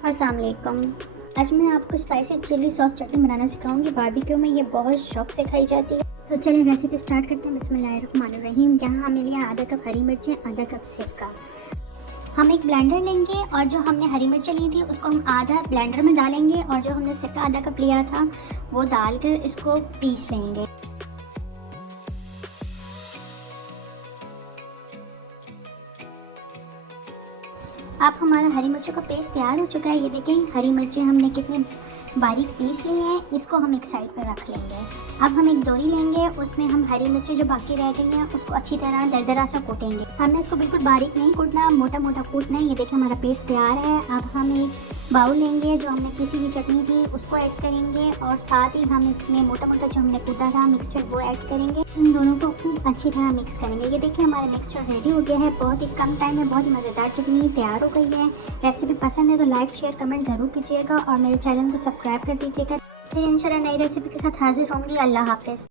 अस्सलाम वालेकुम। आज मैं आपको स्पाइसी चिली सॉस चटनी बनाना सिखाऊंगी। बारबेक्यू में ये बहुत शौक से खाई जाती है। तो चलिए रेसिपी स्टार्ट करते हैं। बिस्मिल्लाहिर्रहमानिर्रहीम। यहाँ हमें लिया आधा कप हरी मिर्चें, आधा कप सिरका। हम एक ब्लेंडर लेंगे और जो हमने हरी मिर्चें ली थी उसको हम आधा ब्लेंडर में डालेंगे और जो हमने सिरका आधा कप लिया था वो डालकर इसको पीस लेंगे। अब हमारा हरी मिर्चों का पेस्ट तैयार हो चुका है। ये देखें हरी मिर्चें हमने कितने बारीक पीस ली हैं। इसको हम एक साइड पर रख लेंगे। अब हम एक डोरी लेंगे, उसमें हम हरी मिर्चें जो बाकी रह गई हैं उसको अच्छी तरह दरदरा सा कूटेंगे। हमने इसको बिल्कुल बारीक नहीं कूटना, मोटा मोटा कूटना है। ये देखें हमारा पेस्ट तैयार है। अब हम एक बाउल लेंगे, जो हमने पिसी हुई चटनी थी उसको ऐड करेंगे और साथ ही हम इसमें मोटा मोटा जो हमने कूटा था मिक्सचर वो ऐड करेंगे। इन दोनों को खूब अच्छी तरह मिक्स करेंगे। ये देखिए हमारा मिक्सचर रेडी हो गया है। बहुत ही कम टाइम में बहुत ही मज़ेदार चटनी तैयार हो गई है। रेसिपी पसंद है तो लाइक शेयर कमेंट ज़रूर कीजिएगा और मेरे चैनल को सब्सक्राइब कर दीजिएगा। फिर इंशाल्लाह नई रेसिपी के साथ हाजिर होंगी। अल्लाह हाफ़िज़।